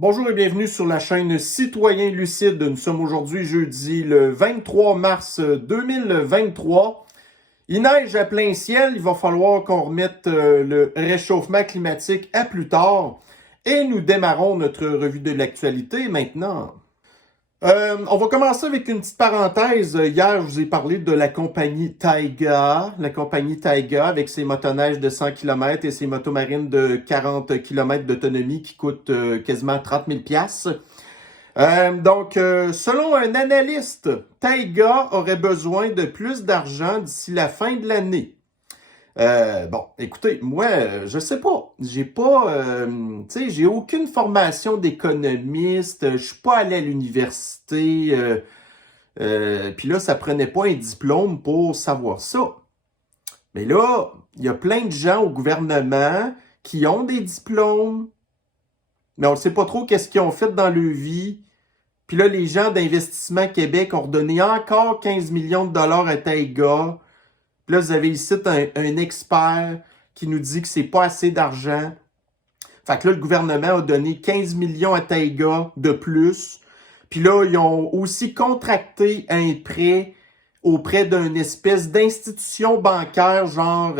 Bonjour et bienvenue sur la chaîne Citoyen Lucide. Nous sommes aujourd'hui jeudi le 23 mars 2023. Il neige à plein ciel, il va falloir qu'on remette le réchauffement climatique à plus tard. Et nous démarrons notre revue de l'actualité maintenant. On va commencer avec une petite parenthèse. Hier, je vous ai parlé de la compagnie Taiga. La compagnie Taiga avec ses motoneiges de 100 km et ses motomarines de 40 km d'autonomie qui coûtent quasiment 30 000 $. Selon un analyste, Taiga aurait besoin de plus d'argent d'ici la fin de l'année. Écoutez, moi, je sais pas. J'ai aucune formation d'économiste. Je suis pas allé à l'université. Puis là, ça prenait pas un diplôme pour savoir ça. Mais là, il y a plein de gens au gouvernement qui ont des diplômes, mais on ne sait pas trop qu'est-ce qu'ils ont fait dans leur vie. Puis là, les gens d'Investissement Québec ont redonné encore 15 millions de dollars à Taiga. Là, vous avez ici un expert qui nous dit que c'est pas assez d'argent. Fait que là, le gouvernement a donné 15 millions à Taiga de plus. Puis là, ils ont aussi contracté un prêt auprès d'une espèce d'institution bancaire, genre,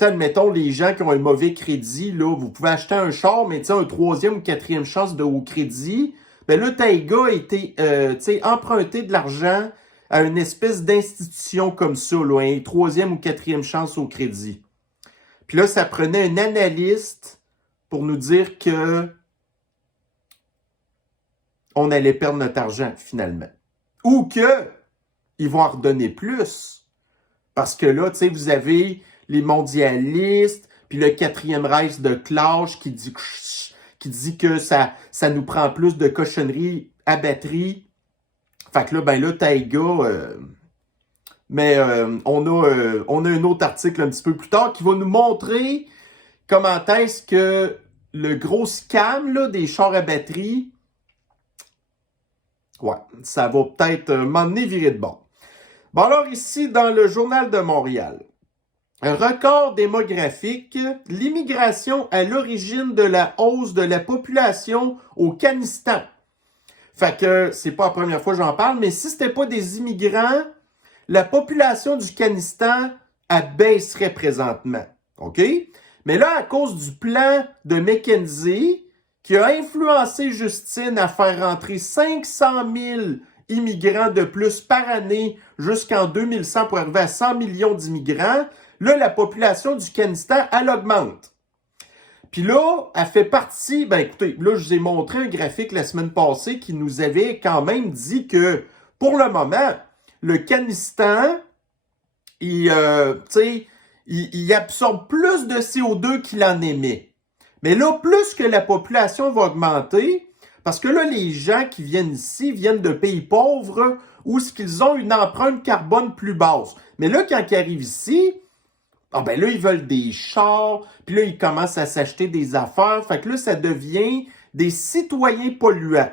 admettons, les gens qui ont un mauvais crédit, là, vous pouvez acheter un char, mais un troisième ou quatrième chance de haut crédit. Ben là, Taiga a été, emprunté de l'argent à une espèce d'institution comme ça, là, un troisième ou quatrième chance au crédit. Puis là, ça prenait un analyste pour nous dire que on allait perdre notre argent, finalement. Ou que ils vont en redonner plus. Parce que là, vous avez les mondialistes, puis le quatrième Reich de Klaus qui dit que ça nous prend plus de cochonneries à batterie. Fait que là, Taiga, on a un autre article un petit peu plus tard qui va nous montrer comment est-ce que le gros scam là, des chars à batterie, ça va peut-être m'emmener virer de bord. Bon, alors ici, dans le Journal de Montréal, un record démographique, l'immigration à l'origine de la hausse de la population au Afghanistan. Fait que c'est pas la première fois que j'en parle, mais si c'était pas des immigrants, la population du Afghanistan, elle baisserait présentement. OK? Mais là, à cause du plan de McKenzie, qui a influencé Justine à faire rentrer 500 000 immigrants de plus par année jusqu'en 2100 pour arriver à 100 millions d'immigrants, là, la population du Afghanistan, elle augmente. Puis là, elle fait partie, écoutez, là, je vous ai montré un graphique la semaine passée qui nous avait quand même dit que, pour le moment, le Afghanistan, il absorbe plus de CO2 qu'il en émet. Mais là, plus que la population va augmenter, parce que là, les gens qui viennent ici viennent de pays pauvres où ils ont une empreinte carbone plus basse. Mais là, quand ils arrivent ici, là, ils veulent des chars, puis là, ils commencent à s'acheter des affaires. Fait que là, ça devient des citoyens polluants.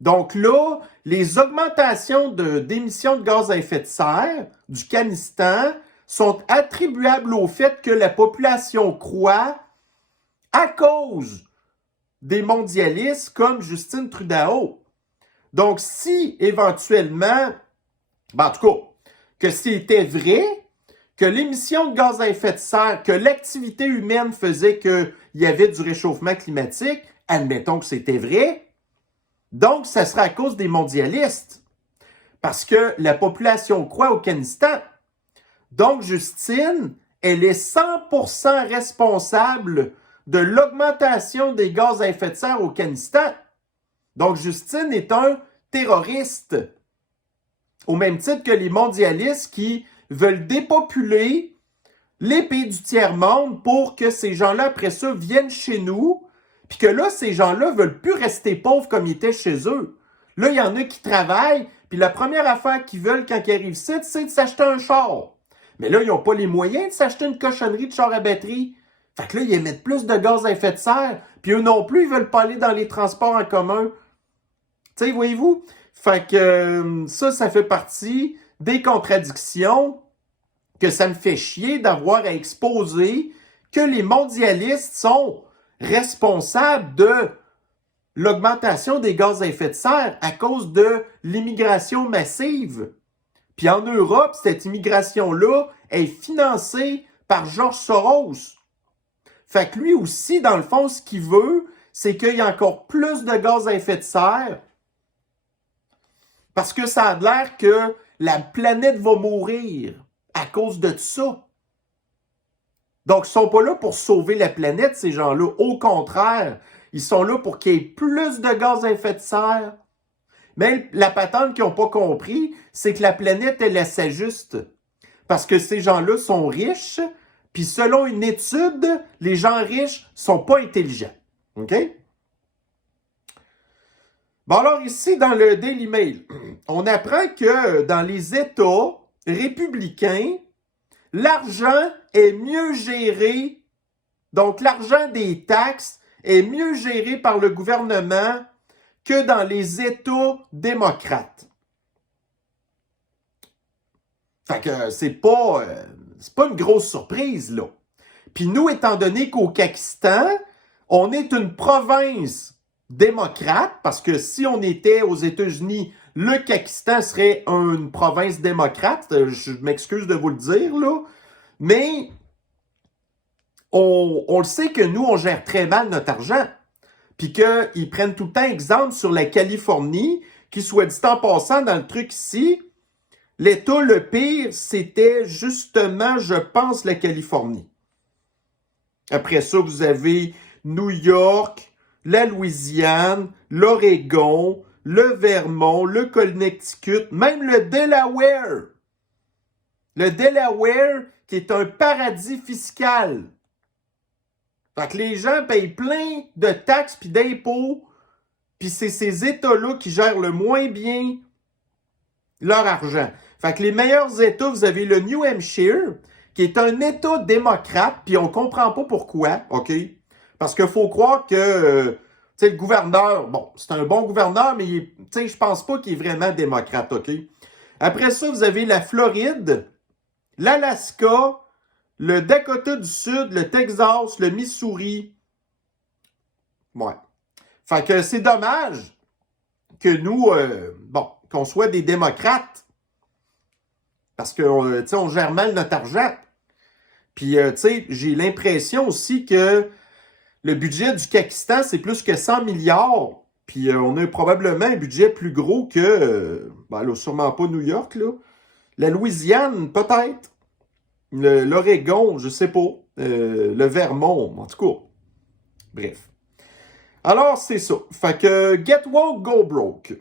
Donc là, les augmentations d'émissions de gaz à effet de serre du Afghanistan sont attribuables au fait que la population croît à cause des mondialistes comme Justin Trudeau. Donc, si éventuellement, en tout cas, que c'était vrai, que l'émission de gaz à effet de serre, que l'activité humaine faisait qu'il y avait du réchauffement climatique, admettons que c'était vrai, donc ça serait à cause des mondialistes. Parce que la population croît au Afghanistan. Donc, Justine, elle est 100% responsable de l'augmentation des gaz à effet de serre au Afghanistan. Donc, Justine est un terroriste. Au même titre que les mondialistes qui veulent dépopuler les pays du tiers-monde pour que ces gens-là, après ça, viennent chez nous, puis que là, ces gens-là veulent plus rester pauvres comme ils étaient chez eux. Là, il y en a qui travaillent, puis la première affaire qu'ils veulent quand ils arrivent ici, c'est de s'acheter un char. Mais là, ils n'ont pas les moyens de s'acheter une cochonnerie de char à batterie. Fait que là, ils émettent plus de gaz à effet de serre, puis eux non plus, ils veulent pas aller dans les transports en commun. Tu sais, voyez-vous? Fait que ça fait partie des contradictions que ça me fait chier d'avoir à exposer que les mondialistes sont responsables de l'augmentation des gaz à effet de serre à cause de l'immigration massive. Puis en Europe, cette immigration-là est financée par George Soros. Fait que lui aussi, dans le fond, ce qu'il veut, c'est qu'il y ait encore plus de gaz à effet de serre parce que ça a l'air que la planète va mourir à cause de ça. Donc, ils ne sont pas là pour sauver la planète, ces gens-là. Au contraire, ils sont là pour qu'il y ait plus de gaz à effet de serre. Mais la patente qu'ils n'ont pas compris, c'est que la planète, elle s'ajuste. Parce que ces gens-là sont riches, puis selon une étude, les gens riches sont pas intelligents. OK? Bon, alors ici, dans le Daily Mail, on apprend que dans les États républicains, l'argent est mieux géré, donc l'argent des taxes est mieux géré par le gouvernement que dans les États démocrates. Fait que c'est pas une grosse surprise, là. Puis nous, étant donné qu'au Pakistan, on est une province démocrate, parce que si on était aux États-Unis, le Pakistan serait une province démocrate. Je m'excuse de vous le dire, là. Mais on le sait que nous, on gère très mal notre argent. Puis qu'ils prennent tout le temps exemple sur la Californie, qui, soit dit en passant, dans le truc ici, l'État le pire, c'était justement, je pense, la Californie. Après ça, vous avez New York, la Louisiane, l'Oregon, le Vermont, le Connecticut, même le Delaware. Le Delaware, qui est un paradis fiscal. Fait que les gens payent plein de taxes puis d'impôts, puis c'est ces États-là qui gèrent le moins bien leur argent. Fait que les meilleurs États, vous avez le New Hampshire, qui est un État démocrate, puis on comprend pas pourquoi, OK? Parce qu'il faut croire que, tu sais, le gouverneur, bon, c'est un bon gouverneur, mais, tu sais, je pense pas qu'il est vraiment démocrate, OK? Après ça, vous avez la Floride, l'Alaska, le Dakota du Sud, le Texas, le Missouri. Ouais. Fait que c'est dommage que nous, qu'on soit des démocrates. Parce que, tu sais, on gère mal notre argent. Puis, tu sais, j'ai l'impression aussi que le budget du Pakistan, c'est plus que 100 milliards. Puis, on a probablement un budget plus gros que, là, sûrement pas New York, là. La Louisiane, peut-être. L'Oregon, je sais pas. Le Vermont, en tout cas. Bref. Alors, c'est ça. Fait que, get woke, go broke.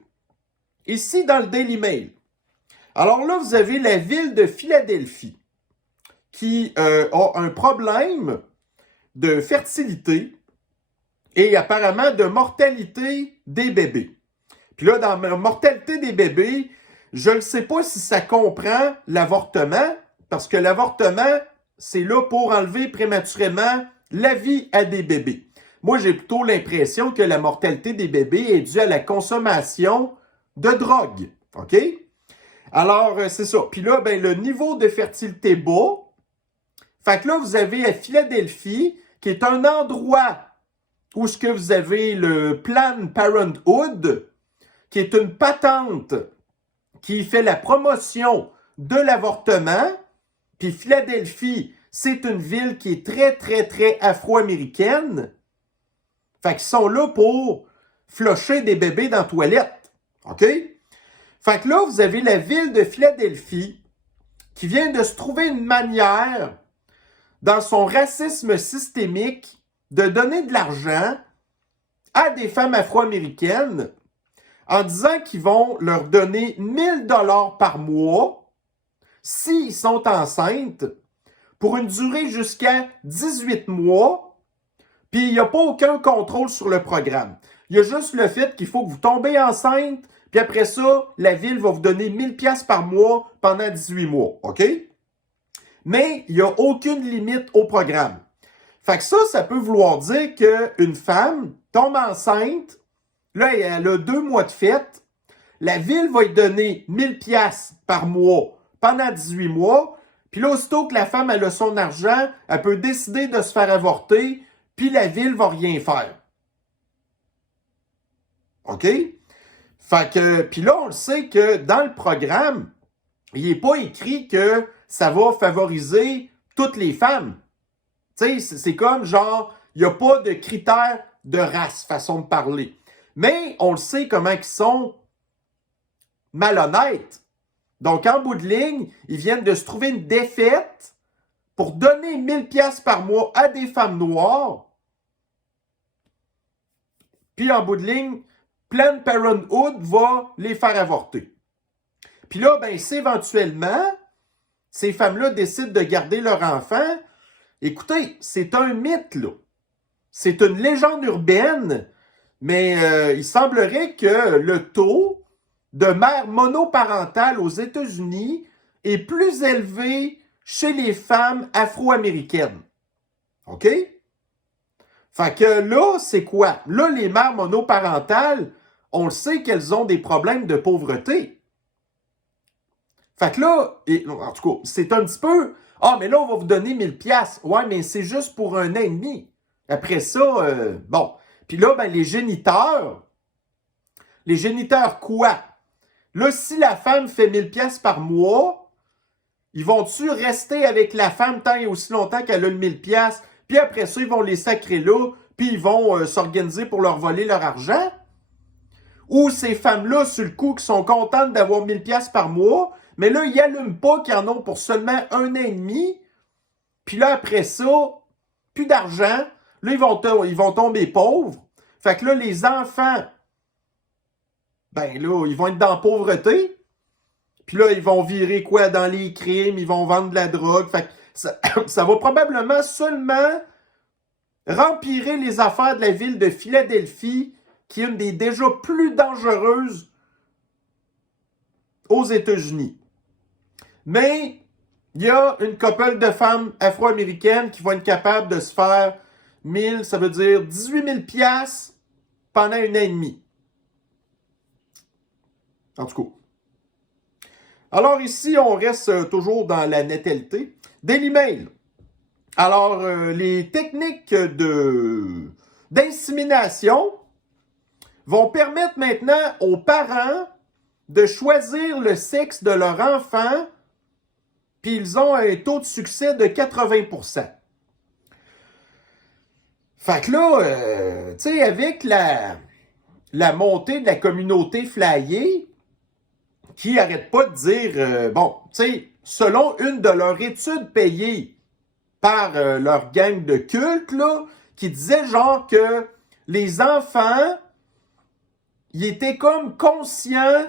Ici, dans le Daily Mail. Alors là, vous avez la ville de Philadelphie qui a un problème de fertilité et apparemment de mortalité des bébés. Puis là, dans la mortalité des bébés, je ne sais pas si ça comprend l'avortement, parce que l'avortement, c'est là pour enlever prématurément la vie à des bébés. Moi, j'ai plutôt l'impression que la mortalité des bébés est due à la consommation de drogue. OK? Alors, c'est ça. Puis là, ben, le niveau de fertilité bas. Fait que là, vous avez à Philadelphie, qui est un endroit où ce que vous avez le Planned Parenthood, qui est une patente qui fait la promotion de l'avortement. Puis Philadelphie, c'est une ville qui est très, très, très afro-américaine. Fait qu'ils sont là pour flusher des bébés dans la toilette. OK? Fait que là, vous avez la ville de Philadelphie qui vient de se trouver une manière, dans son racisme systémique, de donner de l'argent à des femmes afro-américaines en disant qu'ils vont leur donner 1000 $ par mois s'ils sont enceintes pour une durée jusqu'à 18 mois, puis il n'y a pas aucun contrôle sur le programme. Il y a juste le fait qu'il faut que vous tombez enceinte, puis après ça, la ville va vous donner 1000 $ par mois pendant 18 mois, OK? Mais il n'y a aucune limite au programme. Fait que ça peut vouloir dire qu'une femme tombe enceinte, là, elle a 2 mois de fête, la ville va lui donner 1000 $ par mois pendant 18 mois, puis là, aussitôt que la femme elle a son argent, elle peut décider de se faire avorter, puis la ville va rien faire. OK? Fait que, puis là, on le sait que dans le programme, il n'est pas écrit que ça va favoriser toutes les femmes. Tu sais, c'est comme genre, il n'y a pas de critères de race, façon de parler. Mais on le sait comment ils sont malhonnêtes. Donc, en bout de ligne, ils viennent de se trouver une défaite pour donner 1000 pièces par mois à des femmes noires. Puis, en bout de ligne, Planned Parenthood va les faire avorter. Puis là, ben, si éventuellement, ces femmes-là décident de garder leur enfant, écoutez, c'est un mythe, là. C'est une légende urbaine, mais il semblerait que le taux de mères monoparentales aux États-Unis est plus élevé chez les femmes afro-américaines. OK? Fait que là, c'est quoi? Là, les mères monoparentales, on le sait qu'elles ont des problèmes de pauvreté. Fait que là, en tout cas, c'est un petit peu... Ah, mais là, on va vous donner 1000 pièces. Ouais, mais c'est juste pour 1 an et demi. Après ça, bon. Puis là, ben, les géniteurs quoi? Là, si la femme fait 1000 pièces par mois, ils vont-tu rester avec la femme tant et aussi longtemps qu'elle a le 1000 pièces? Puis après ça, ils vont les sacrer là, puis ils vont s'organiser pour leur voler leur argent? Ou ces femmes-là, sur le coup, qui sont contentes d'avoir 1000 pièces par mois, mais là, ils n'allument pas qu'ils en ont pour seulement 1 an et demi. Puis là, après ça, plus d'argent. Là, ils vont tomber pauvres. Fait que là, les enfants, ben là, ils vont être dans la pauvreté. Puis là, ils vont virer quoi dans les crimes, ils vont vendre de la drogue. Fait que ça va probablement seulement rempirer les affaires de la ville de Philadelphie, qui est une des déjà plus dangereuses aux États-Unis. Mais il y a une couple de femmes afro-américaines qui vont être capables de se faire 1000, ça veut dire 18 000 piastres pendant 1 an et demi. En tout cas. Alors ici, on reste toujours dans la natalité. Daily Mail. Alors, les techniques d'insémination vont permettre maintenant aux parents de choisir le sexe de leur enfant, puis ils ont un taux de succès de 80%. Fait que là, tu sais, avec la montée de la communauté flyée, qui n'arrête pas de dire, bon, tu sais, selon une de leurs études payées par leur gang de culte, là, qui disait genre que les enfants, ils étaient comme conscients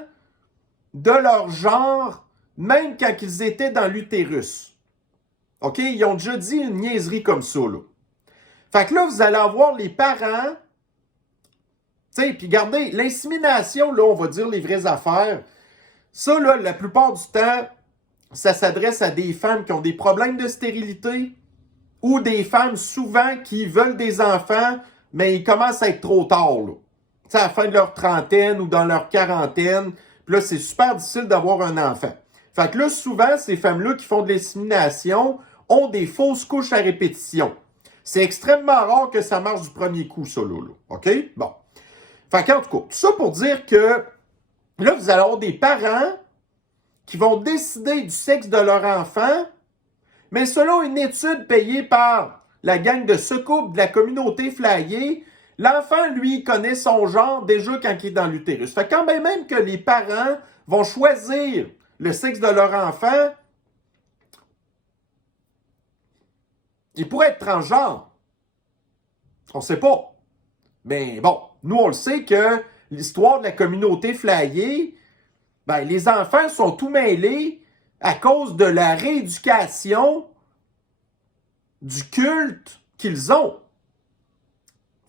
de leur genre, même quand ils étaient dans l'utérus. OK? Ils ont déjà dit une niaiserie comme ça, là. Fait que là, vous allez avoir les parents, tu sais, puis regardez, l'insémination, là, on va dire les vraies affaires. Ça, là, la plupart du temps, ça s'adresse à des femmes qui ont des problèmes de stérilité ou des femmes, souvent, qui veulent des enfants, mais ils commencent à être trop tard, là. Tu sais, à la fin de leur trentaine ou dans leur quarantaine. Puis là, c'est super difficile d'avoir un enfant. Fait que là, souvent, ces femmes-là qui font de l'insémination ont des fausses couches à répétition. C'est extrêmement rare que ça marche du premier coup, ça, là. OK? Bon. Fait qu'en tout cas, tout ça pour dire que là, vous allez avoir des parents qui vont décider du sexe de leur enfant, mais selon une étude payée par la gang de secours de la communauté flyée, l'enfant, lui, connaît son genre déjà quand il est dans l'utérus. Fait quand même que les parents vont choisir le sexe de leur enfant, il pourrait être transgenre. On ne sait pas. Mais bon, nous, on le sait que l'histoire de la communauté flyée, ben, les enfants sont tout mêlés à cause de la rééducation du culte qu'ils ont.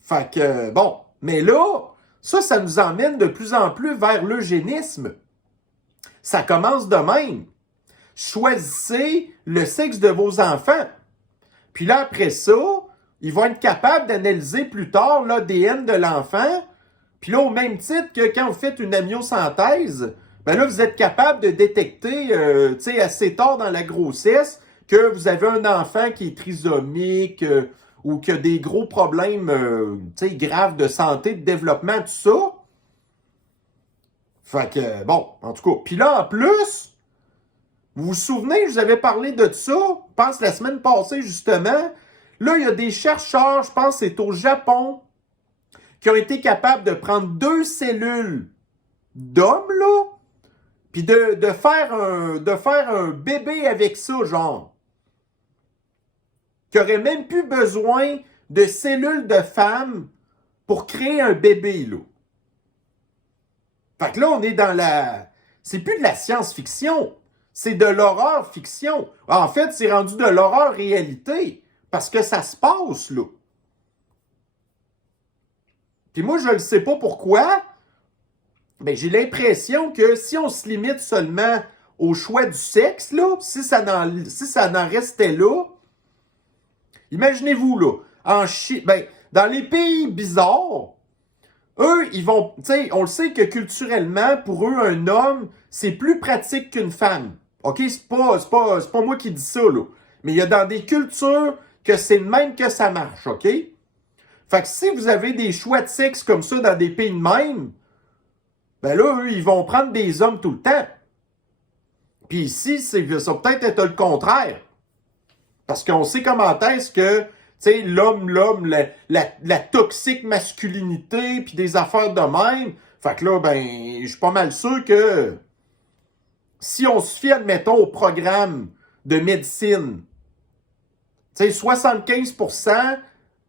Fait que, bon, mais là, ça nous emmène de plus en plus vers l'eugénisme. Ça commence de même. Choisissez le sexe de vos enfants. Puis là, après ça, ils vont être capables d'analyser plus tard l'ADN de l'enfant. Puis là, au même titre que quand vous faites une amniosynthèse, ben là, vous êtes capable de détecter, tu sais, assez tard dans la grossesse que vous avez un enfant qui est trisomique ou qui a des gros problèmes, tu sais, graves de santé, de développement, tout ça. Fait que, bon, en tout cas. Puis là, en plus, vous vous souvenez, je vous avais parlé de ça, je pense la semaine passée, justement. Là, il y a des chercheurs, je pense que c'est au Japon, qui ont été capables de prendre 2 cellules d'hommes, là, puis de faire un bébé avec ça, genre. Qui aurait même plus besoin de cellules de femmes pour créer un bébé, là. Fait que là, on est dans la... C'est plus de la science-fiction, c'est de l'horreur-fiction. En fait, c'est rendu de l'horreur-réalité, parce que ça se passe, là. Puis moi, je ne sais pas pourquoi, mais j'ai l'impression que si on se limite seulement au choix du sexe, là, si ça n'en restait là, imaginez-vous, là, dans les pays bizarres, eux, ils vont, tu sais, on le sait que culturellement, pour eux, un homme, c'est plus pratique qu'une femme. OK? C'est pas moi qui dis ça, là. Mais il y a dans des cultures que c'est le même que ça marche, OK? Fait que si vous avez des choix de sexe comme ça dans des pays de même, ben là, eux, ils vont prendre des hommes tout le temps. Puis ici, ça peut-être être le contraire. Parce qu'on sait comment est-ce que, tu sais, l'homme, la toxique masculinité, puis des affaires de même. Fait que là, ben, je suis pas mal sûr que si on se fie, admettons, au programme de médecine, tu sais, 75%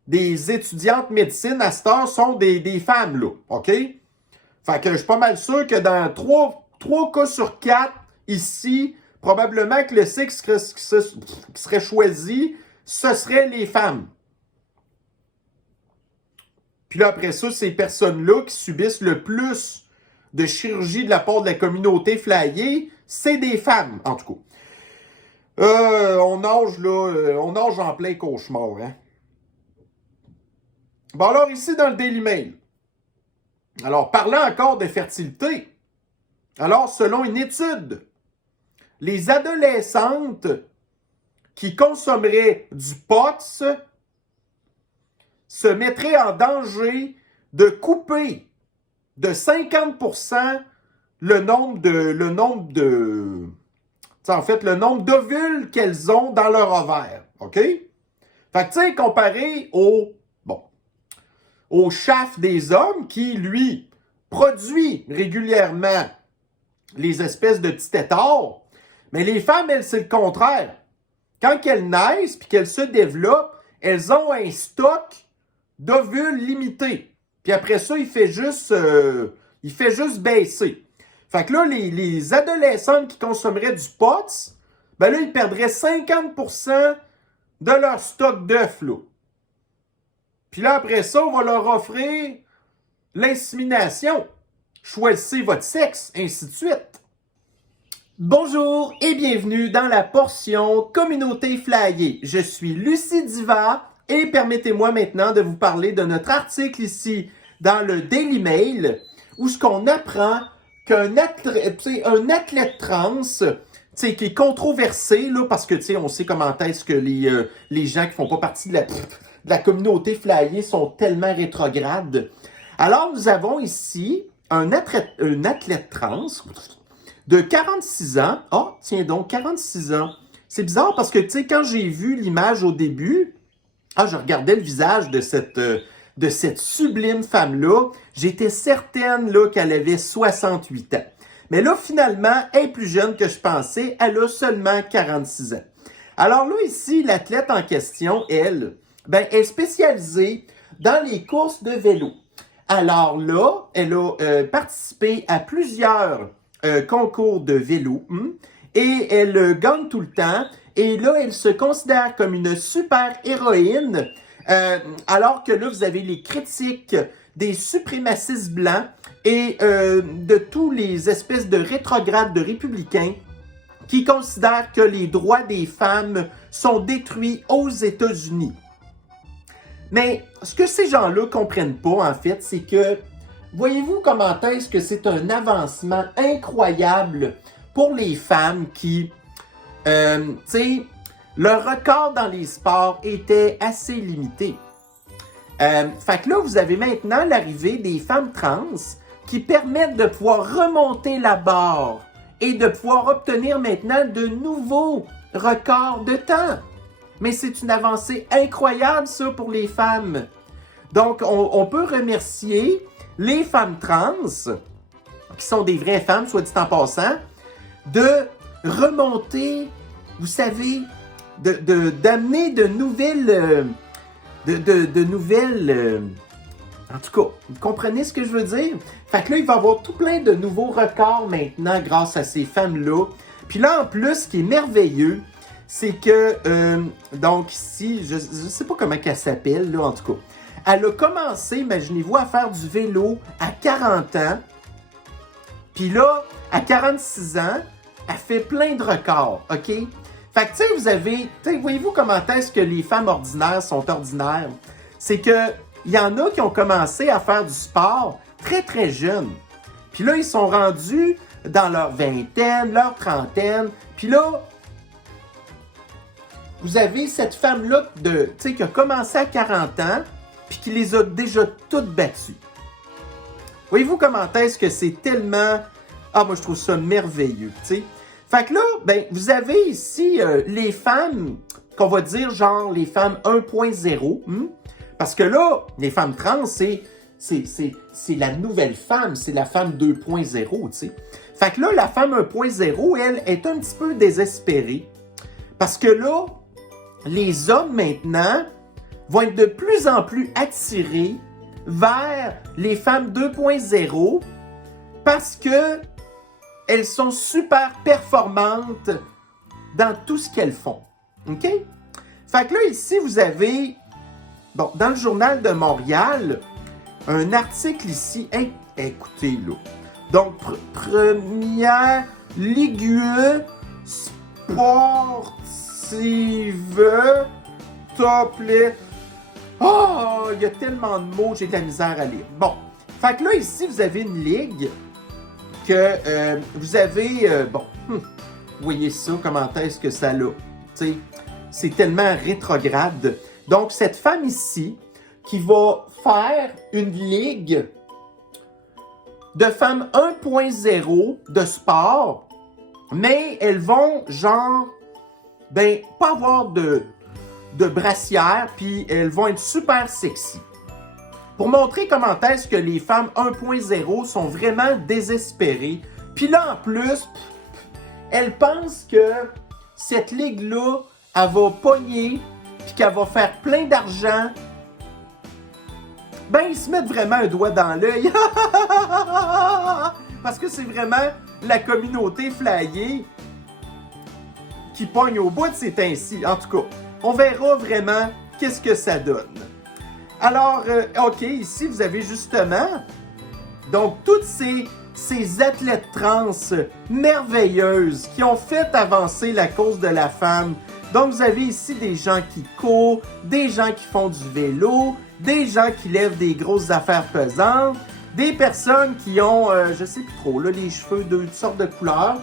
des étudiantes médecine à cette heure sont des femmes, là, OK? Fait que je suis pas mal sûr que dans 3 cas sur 4, ici, probablement que le sexe qui serait choisi, ce serait les femmes. Puis là, après ça, ces personnes-là qui subissent le plus de chirurgie de la part de la communauté flyée, c'est des femmes, en tout cas. On nage en plein cauchemar, hein. Bon, alors ici, dans le Daily Mail. Alors, parlant encore de fertilité, alors, selon une étude, les adolescentes qui consommeraient du pot se mettraient en danger de couper de 50% le nombre d'ovules qu'elles ont dans leur ovaire. OK? Fait que, tu sais, comparé au chaf des hommes qui, lui, produit régulièrement les espèces de petits tétards, mais les femmes, elles, c'est le contraire. Quand elles naissent puis qu'elles se développent, elles ont un stock d'ovules limité. Puis après ça, il fait juste baisser. Fait que là, les adolescentes qui consommeraient du pot, ben là, ils perdraient 50% de leur stock d'œufs, là. Puis là, après ça, on va leur offrir l'insémination. Choisissez votre sexe, ainsi de suite. Bonjour et bienvenue dans la portion Communauté Flyée. Je suis Lucie Diva et permettez-moi maintenant de vous parler de notre article ici dans le Daily Mail où ce qu'on apprend qu'un athlète trans, qui est controversé là, parce que on sait comment est-ce que les gens qui font pas partie de la communauté flyée sont tellement rétrogrades. Alors nous avons ici un athlète trans de 46 ans. Ah, tiens donc, 46 ans. C'est bizarre parce que, quand j'ai vu l'image au début, je regardais le visage de cette sublime femme-là. J'étais certaine là, qu'elle avait 68 ans. Mais là, finalement, elle est plus jeune que je pensais. Elle a seulement 46 ans. Alors là, ici, l'athlète en question, elle est spécialisée dans les courses de vélo. Alors là, elle a participé à plusieurs concours de vélo et elle gagne tout le temps. Et là, elle se considère comme une super héroïne alors que là, vous avez les critiques des suprémacistes blancs et de tous les espèces de rétrogrades de républicains qui considèrent que les droits des femmes sont détruits aux États-Unis. Mais ce que ces gens-là comprennent pas, en fait, c'est que, voyez-vous comment est-ce que c'est un avancement incroyable pour les femmes qui, leur record dans les sports était assez limité. Fait que là, vous avez maintenant l'arrivée des femmes trans qui permettent de pouvoir remonter la barre et de pouvoir obtenir maintenant de nouveaux records de temps. Mais c'est une avancée incroyable, ça, pour les femmes. Donc, on peut remercier les femmes trans, qui sont des vraies femmes, soit dit en passant, de remonter, vous savez, d'amener de nouvelles... de nouvelles... en tout cas, vous comprenez ce que je veux dire? Fait que là, il va y avoir tout plein de nouveaux records maintenant grâce à ces femmes-là. Puis là, en plus, ce qui est merveilleux, c'est que, donc ici, je ne sais pas comment elle s'appelle, là, en tout cas. Elle a commencé, imaginez-vous, à faire du vélo à 40 ans. Puis là, à 46 ans, elle fait plein de records, OK? Fait que, tu sais, vous avez... Voyez-vous comment est-ce que les femmes ordinaires sont ordinaires? C'est que il y en a qui ont commencé à faire du sport très, très jeunes. Puis là, ils sont rendus dans leur vingtaine, leur trentaine. Puis là, vous avez cette femme-là qui a commencé à 40 ans, puis qui les a déjà toutes battues. Voyez-vous comment est-ce que c'est tellement... Ah, moi, je trouve ça merveilleux, tu sais. Fait que là, ben, vous avez ici les femmes, qu'on va dire genre les femmes 1.0, parce que là, les femmes trans, c'est la nouvelle femme, c'est la femme 2.0, tu sais. Fait que là, la femme 1.0, elle, est un petit peu désespérée, parce que là, les hommes, maintenant, vont être de plus en plus attirés vers les femmes 2.0 parce que elles sont super performantes dans tout ce qu'elles font. OK? Fait que là, ici, vous avez, bon, dans le Journal de Montréal, un article ici. Écoutez, là. Donc, première ligue sportive top les... Oh, il y a tellement de mots, j'ai de la misère à lire. Bon, fait que là, ici, vous avez une ligue que vous avez... vous voyez ça, comment est-ce que ça l'a? Tu sais, c'est tellement rétrograde. Donc, cette femme ici, qui va faire une ligue de femmes 1.0 de sport, mais elles vont, genre, ben, pas avoir de brassière, puis elles vont être super sexy. Pour montrer comment est-ce que les femmes 1.0 sont vraiment désespérées. Puis là, en plus, elles pensent que cette ligue-là, elle va pogner, puis qu'elle va faire plein d'argent. Ben, ils se mettent vraiment un doigt dans l'œil. Parce que c'est vraiment la communauté flyée qui pogne au bout de ces temps-ci. En tout cas, on verra vraiment qu'est-ce que ça donne. Alors, OK, ici, vous avez justement, donc, toutes ces athlètes trans merveilleuses qui ont fait avancer la cause de la femme. Donc, vous avez ici des gens qui courent, des gens qui font du vélo, des gens qui lèvent des grosses affaires pesantes, des personnes qui ont, je sais plus trop, là, les cheveux de toutes sortes de couleurs.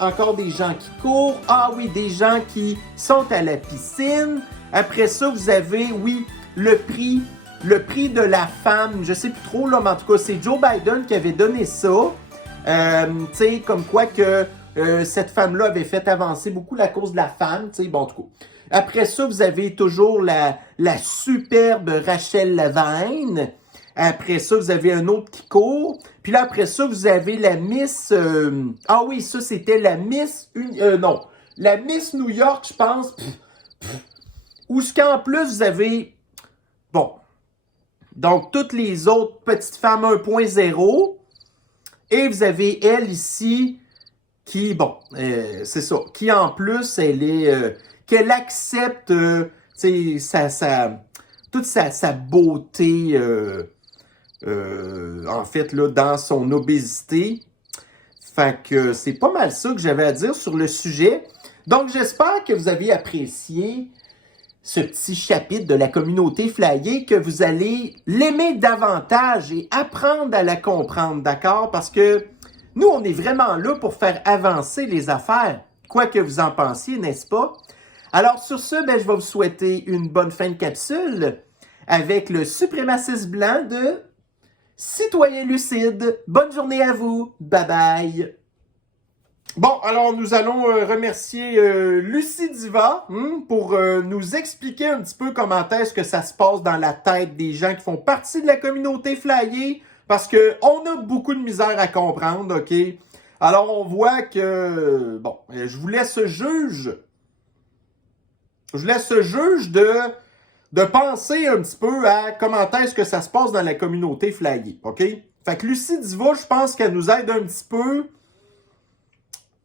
Encore des gens qui courent. Ah oui, des gens qui sont à la piscine. Après ça, vous avez, oui, le prix de la femme. Je sais plus trop, là, mais en tout cas, c'est Joe Biden qui avait donné ça. Tu sais, comme quoi que cette femme-là avait fait avancer beaucoup la cause de la femme. Tu sais, bon, en tout cas. Après ça, vous avez toujours la superbe Rachel Levine. Après ça, vous avez un autre qui court. Puis là, après ça, vous avez la Miss... Ah oui, ça, c'était la Miss... non, la Miss New York, je pense. Où ce qu'en plus, vous avez... Bon. Donc, toutes les autres petites femmes 1.0. Et vous avez elle ici qui... Bon, c'est ça. Qui, en plus, elle est... qu'elle accepte, tu sais, toute sa beauté... en fait, là, dans son obésité. Fait que c'est pas mal ça que j'avais à dire sur le sujet. Donc, j'espère que vous avez apprécié ce petit chapitre de la communauté flyée, que vous allez l'aimer davantage et apprendre à la comprendre, d'accord? Parce que nous, on est vraiment là pour faire avancer les affaires, quoi que vous en pensiez, n'est-ce pas? Alors, sur ce, ben, je vais vous souhaiter une bonne fin de capsule avec le suprémaciste blanc de citoyens lucides, bonne journée à vous. Bye bye. Bon, alors nous allons remercier Lucie Diva pour nous expliquer un petit peu comment est-ce que ça se passe dans la tête des gens qui font partie de la communauté flyée, parce que on a beaucoup de misère à comprendre, OK? Alors on voit que, bon, je vous laisse juge. Je vous laisse juge de penser un petit peu à comment est-ce que ça se passe dans la communauté flyée, OK? Fait que Lucie Diva, je pense qu'elle nous aide un petit peu.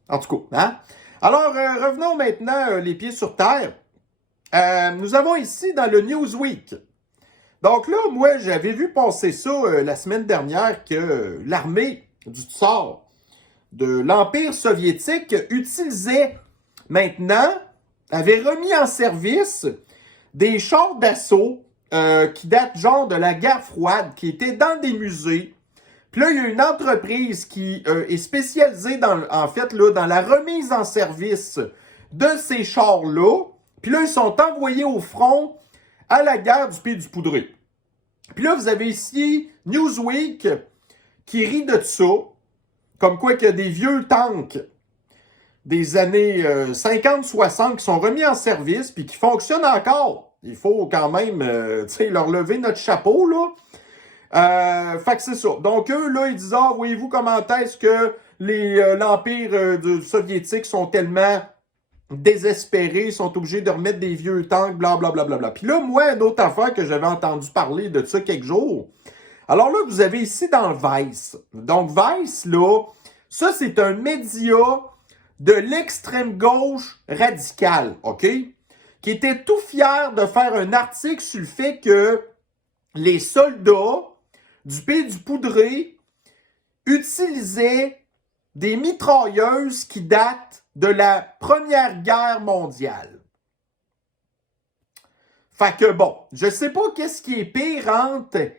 En tout cas, hein? Alors, revenons maintenant les pieds sur terre. Nous avons ici dans le Newsweek. Donc là, moi, j'avais vu passer ça la semaine dernière que l'armée du Tsar de l'Empire soviétique utilisait maintenant, avait remis en service des chars d'assaut qui datent genre de la guerre froide, qui étaient dans des musées. Puis là, il y a une entreprise qui est spécialisée en fait dans la remise en service de ces chars-là. Puis là, ils sont envoyés au front à la guerre du Pays du Poudré. Puis là, vous avez ici Newsweek qui rit de ça, comme quoi qu'il y a des vieux tanks des années 50-60 qui sont remis en service puis qui fonctionnent encore. Il faut quand même leur lever notre chapeau, là. Fait que c'est ça. Donc, eux, là, ils disent, ah, voyez-vous comment est-ce que l'Empire soviétique sont tellement désespérés, sont obligés de remettre des vieux tanks, blablabla. Bla, bla, bla. Puis là, moi, une autre affaire que j'avais entendu parler de ça quelques jours. Alors là, vous avez ici dans Vice. Donc, Vice, là, ça, c'est un média de l'extrême gauche radicale, OK? Qui était tout fier de faire un article sur le fait que les soldats du Pays du Poudré utilisaient des mitrailleuses qui datent de la Première Guerre mondiale. Fait que bon, je sais pas qu'est-ce qui est pire entre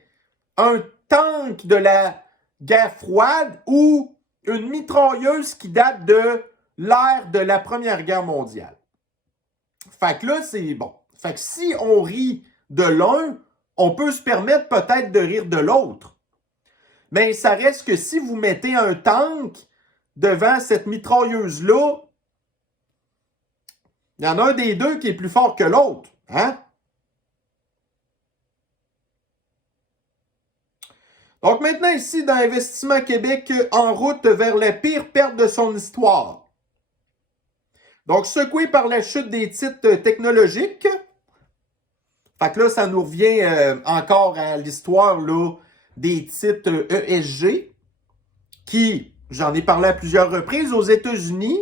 un tank de la guerre froide ou une mitrailleuse qui date de l'ère de la Première Guerre mondiale. Fait que là, c'est bon. Fait que si on rit de l'un, on peut se permettre peut-être de rire de l'autre. Mais ça reste que si vous mettez un tank devant cette mitrailleuse-là, il y en a un des deux qui est plus fort que l'autre. Hein? Donc maintenant ici, dans Investissement Québec, en route vers la pire perte de son histoire. Donc secoué par la chute des titres technologiques. Fait que là, ça nous revient encore à l'histoire là, des titres ESG, qui, j'en ai parlé à plusieurs reprises, aux États-Unis,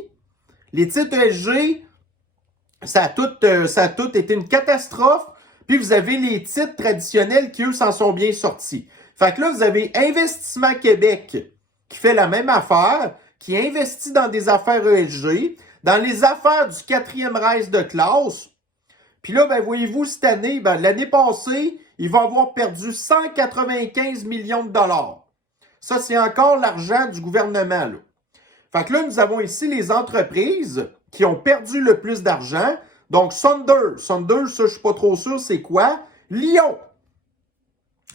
les titres ESG, ça a tout été une catastrophe, puis vous avez les titres traditionnels qui, eux, s'en sont bien sortis. Fait que là, vous avez Investissement Québec qui fait la même affaire, qui investit dans des affaires ESG, dans les affaires du 4e Reich de classe. Puis là, ben voyez-vous, cette année, l'année passée, il va avoir perdu 195 millions de dollars. Ça, c'est encore l'argent du gouvernement, là. Fait que là, nous avons ici les entreprises qui ont perdu le plus d'argent. Donc, Sonder, ça, je suis pas trop sûr, c'est quoi? Lyon.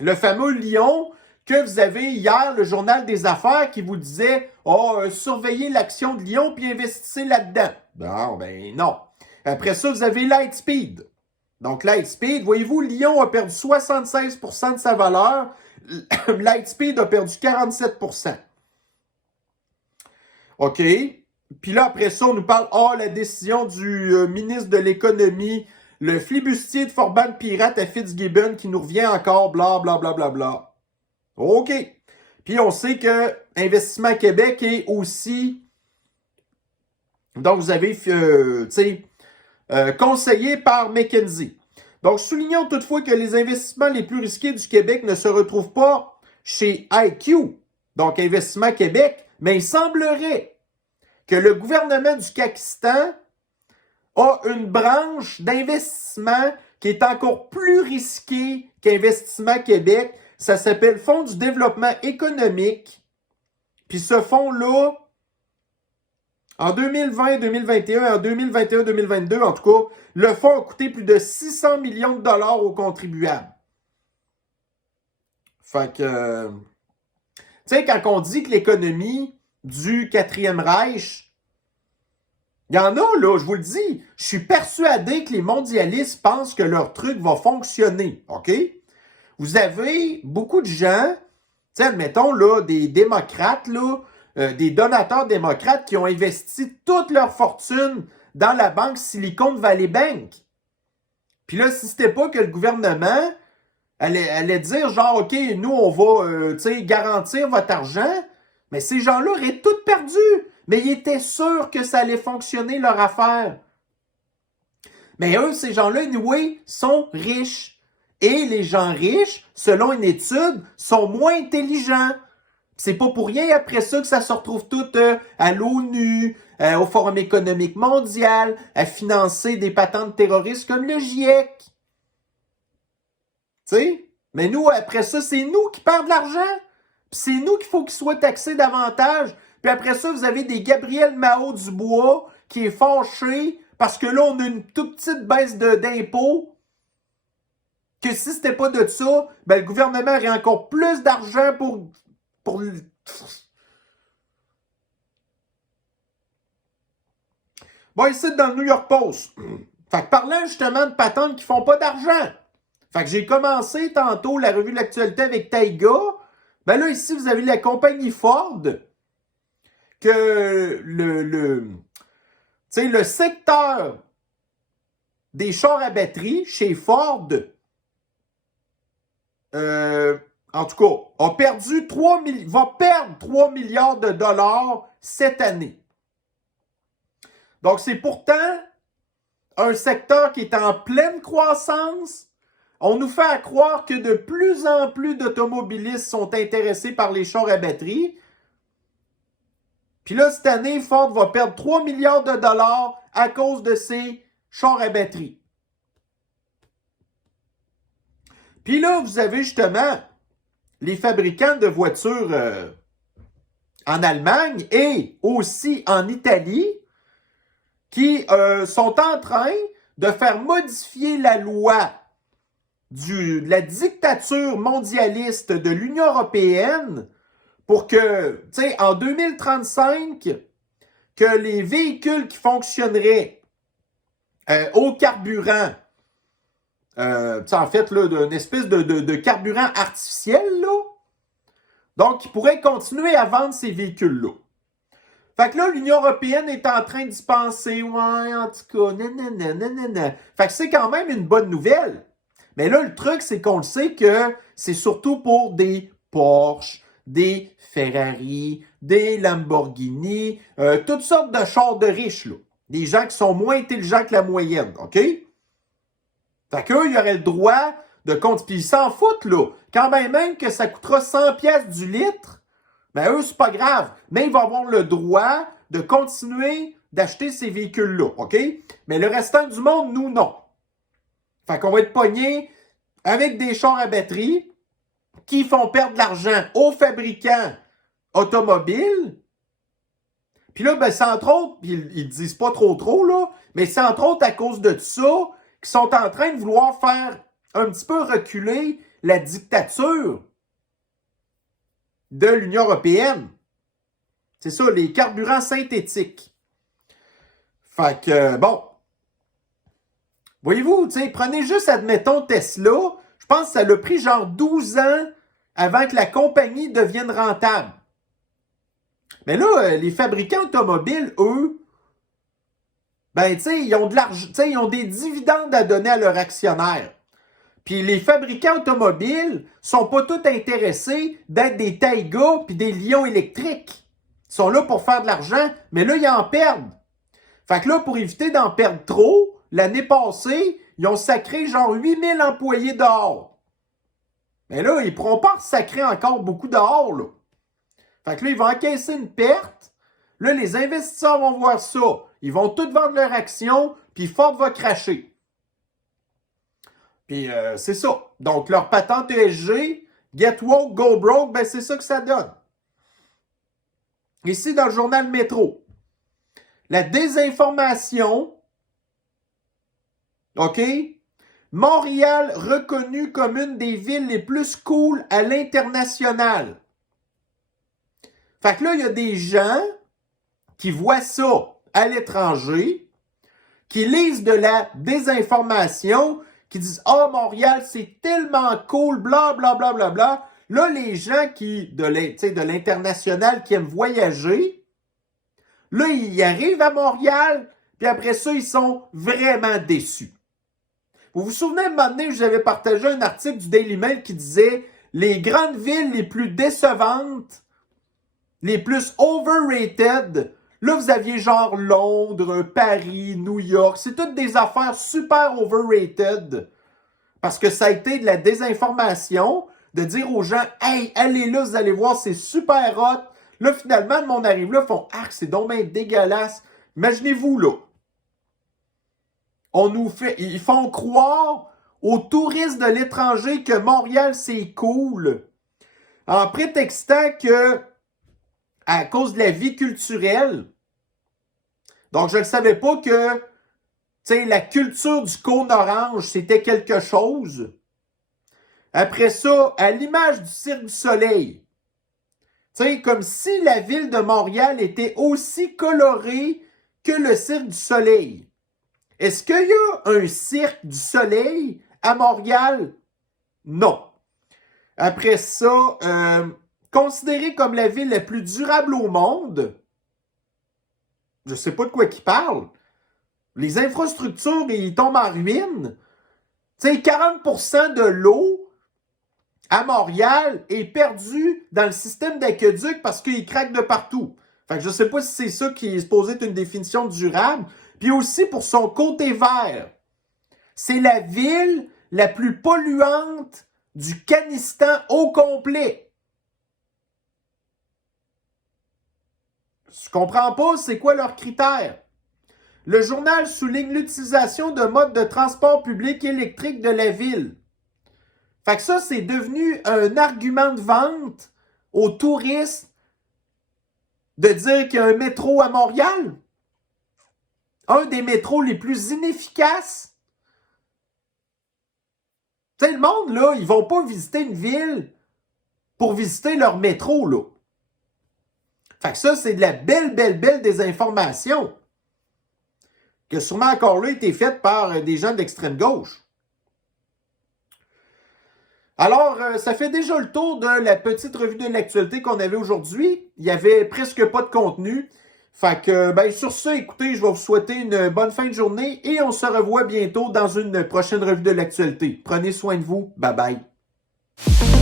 Le fameux Lyon que vous avez hier, le Journal des Affaires, qui vous disait « Oh, surveillez l'action de Lyon puis investissez là-dedans. » Non, ben non. Après ça, vous avez Lightspeed. Donc, Lightspeed, voyez-vous, Lyon a perdu 76% de sa valeur. Lightspeed a perdu 47%. OK. Puis là, après ça, on nous parle, la décision du ministre de l'Économie, le flibustier de Forban Pirate à Fitzgibbon qui nous revient encore, bla, bla, bla, bla, bla. OK. Puis on sait que Investissement Québec est aussi... Donc, vous avez, conseillé par McKinsey. Donc, soulignons toutefois que les investissements les plus risqués du Québec ne se retrouvent pas chez IQ, donc Investissement Québec, mais il semblerait que le gouvernement du Pakistan a une branche d'investissement qui est encore plus risquée qu'Investissement Québec. Ça s'appelle Fonds du développement économique. Puis ce fonds-là, en 2020, 2021, en 2021, 2022, en tout cas, le fonds a coûté plus de 600 millions de dollars aux contribuables. Fait que, tu sais, quand on dit que l'économie du quatrième Reich, il y en a, là, je vous le dis, je suis persuadé que les mondialistes pensent que leur truc va fonctionner, OK? Vous avez beaucoup de gens, tu sais, admettons, là, des démocrates, là, des donateurs démocrates qui ont investi toute leur fortune dans la banque Silicon Valley Bank. Puis là, si c'était pas que le gouvernement allait dire, genre, OK, nous, on va, tu sais, garantir votre argent, mais ces gens-là auraient tout perdu. Mais ils étaient sûrs que ça allait fonctionner, leur affaire. Mais eux, ces gens-là, anyway, sont riches. Et les gens riches, selon une étude, sont moins intelligents. C'est pas pour rien après ça que ça se retrouve tout à l'ONU, au Forum économique mondial, à financer des patentes terroristes comme le GIEC. Tu sais? Mais nous, après ça, c'est nous qui perdons de l'argent. Puis c'est nous qu'il faut qu'ils soient taxés davantage. Puis après ça, vous avez des Gabriel Mao-Dubois qui est fâché parce que là, on a une toute petite baisse d'impôts. Que si c'était pas de ça, ben, le gouvernement aurait encore plus d'argent pour... Bon, ici, dans le New York Post. Fait que parlant justement de patentes qui font pas d'argent. Fait que j'ai commencé tantôt la revue de l'actualité avec Taiga. Ben là, ici, vous avez la compagnie Ford que le secteur des chars à batterie chez Ford, en tout cas, va perdre 3 milliards de dollars cette année. Donc, c'est pourtant un secteur qui est en pleine croissance. On nous fait croire que de plus en plus d'automobilistes sont intéressés par les chars à batterie. Puis là, cette année, Ford va perdre 3 milliards de dollars à cause de ces chars à batterie. Puis là, vous avez justement les fabricants de voitures en Allemagne et aussi en Italie qui sont en train de faire modifier la loi de la dictature mondialiste de l'Union européenne pour que, tu sais, en 2035, que les véhicules qui fonctionneraient au carburant, en fait, là, d'une espèce de carburant artificiel, là, donc, ils pourraient continuer à vendre ces véhicules-là. Fait que là, l'Union européenne est en train d'y penser. Ouais, en tout cas, nanana. Fait que c'est quand même une bonne nouvelle. Mais là, le truc, c'est qu'on le sait que c'est surtout pour des Porsche, des Ferrari, des Lamborghini, toutes sortes de chars de riches, là. Des gens qui sont moins intelligents que la moyenne, OK? Fait qu'eux, ils auraient le droit de compte. Puis ils s'en foutent, là. Quand même que ça coûtera 100 pièces du litre, ben eux, c'est pas grave. Mais ils vont avoir le droit de continuer d'acheter ces véhicules-là, OK? Mais le restant du monde, nous, non. Fait qu'on va être pognés avec des chars à batterie qui font perdre de l'argent aux fabricants automobiles. Puis là, ben, c'est entre autres, ils disent pas trop, là, mais c'est entre autres à cause de ça qu'ils sont en train de vouloir faire un petit peu reculer la dictature de l'Union européenne. C'est ça, les carburants synthétiques. Fait que, bon. Voyez-vous, tu sais, prenez juste, admettons, Tesla. Je pense que ça l'a pris genre 12 ans avant que la compagnie devienne rentable. Mais là, les fabricants automobiles, eux, ben, tu sais, ils ont de l'argent, tu sais, ils ont des dividendes à donner à leurs actionnaires. Puis les fabricants automobiles sont pas tous intéressés d'être des Taiga puis des Lions électriques. Ils sont là pour faire de l'argent, mais là, ils en perdent. Fait que là, pour éviter d'en perdre trop, l'année passée, ils ont sacré genre 8000 employés dehors. Mais là, ils ne pourront pas sacrer encore beaucoup dehors, là. Fait que là, ils vont encaisser une perte. Là, les investisseurs vont voir ça. Ils vont tous vendre leurs actions, puis Ford va cracher. Puis c'est ça. Donc, leur patente ESG, Get Woke, Go Broke, ben c'est ça que ça donne. Ici, dans le journal Métro, la désinformation, OK, Montréal reconnue comme une des villes les plus cool à l'international. Fait que là, il y a des gens qui voient ça à l'étranger, qui lisent de la désinformation, qui disent « Ah, Montréal, c'est tellement cool, bla, bla, bla, bla, bla. » Là, les gens de l'international qui aiment voyager, là, ils arrivent à Montréal, puis après ça, ils sont vraiment déçus. Vous vous souvenez, à un moment donné, j'avais partagé un article du Daily Mail qui disait « Les grandes villes les plus décevantes, les plus overrated », là, vous aviez genre Londres, Paris, New York. C'est toutes des affaires super overrated. Parce que ça a été de la désinformation, de dire aux gens « Hey, allez là, vous allez voir, c'est super hot. » Là, finalement, le monde arrive là, ils font « Ah, c'est donc bien dégueulasse. » Imaginez-vous, là. Ils font croire aux touristes de l'étranger que Montréal, c'est cool. En prétextant que, à cause de la vie culturelle, donc je ne savais pas que, la culture du cône orange, c'était quelque chose. Après ça, à l'image du Cirque du Soleil, comme si la ville de Montréal était aussi colorée que le Cirque du Soleil. Est-ce qu'il y a un Cirque du Soleil à Montréal? Non. Après ça, considéré comme la ville la plus durable au monde, je ne sais pas de quoi il parle. Les infrastructures, ils tombent en ruine. 40% de l'eau à Montréal est perdue dans le système d'aqueduc parce qu'il craque de partout. Fait que je ne sais pas si c'est ça qui est supposé être une définition durable. Puis aussi pour son côté vert. C'est la ville la plus polluante du Canistan au complet. Je comprends pas c'est quoi leurs critères. Le journal souligne l'utilisation de modes de transport public électrique de la ville. Fait que ça, c'est devenu un argument de vente aux touristes de dire qu'il y a un métro à Montréal. Un des métros les plus inefficaces. Tu sais, le monde, là, ils vont pas visiter une ville pour visiter leur métro, là. Fait que ça, c'est de la belle désinformation. Qui a sûrement encore là été faite par des gens d'extrême gauche. Alors, ça fait déjà le tour de la petite revue de l'actualité qu'on avait aujourd'hui. Il y avait presque pas de contenu. Fait que, sur ça, écoutez, je vais vous souhaiter une bonne fin de journée et on se revoit bientôt dans une prochaine revue de l'actualité. Prenez soin de vous. Bye bye.